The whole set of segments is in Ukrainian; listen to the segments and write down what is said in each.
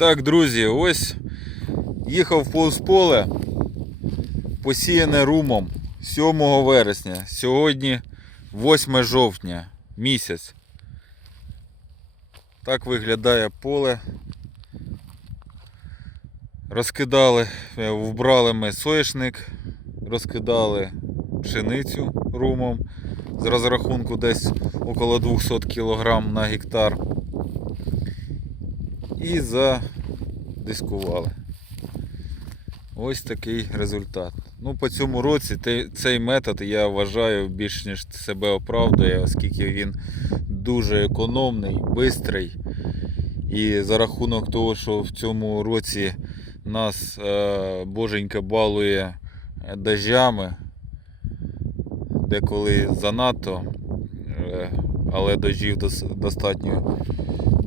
Так, друзі, ось їхав повз поле, посіяне румом 7 вересня. Сьогодні 8 жовтня, місяць. Так виглядає поле. Розкидали, е, вбрали ми соєшник, розкидали пшеницю румом з розрахунку десь около 200 кг на гектар. І задискували. Ось такий результат. Ну, по цьому році цей метод я вважаю більш ніж себе оправдує, оскільки він дуже економний, бистрий. І за рахунок того, що в цьому році нас е, боженька балує е, деколи занадто, е, але дощів достатньо,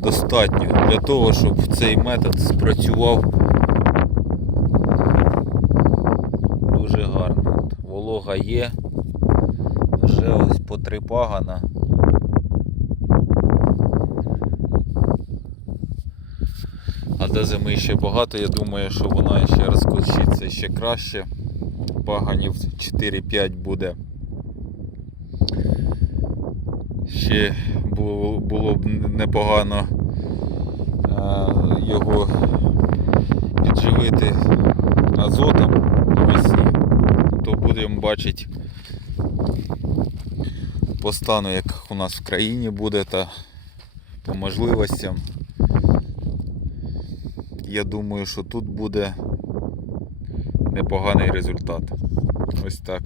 достатньо для того, щоб цей метод спрацював дуже гарно. Волога є, вже ось по три пагана. А до зими ще багато, я думаю, що вона ще розкочиться ще краще. Паганів 4-5 буде. Ще було, б непогано його підживити азотом навесні, то будемо бачити по стану, як у нас в країні буде та по можливостям. Я думаю, що тут буде непоганий результат. Ось так.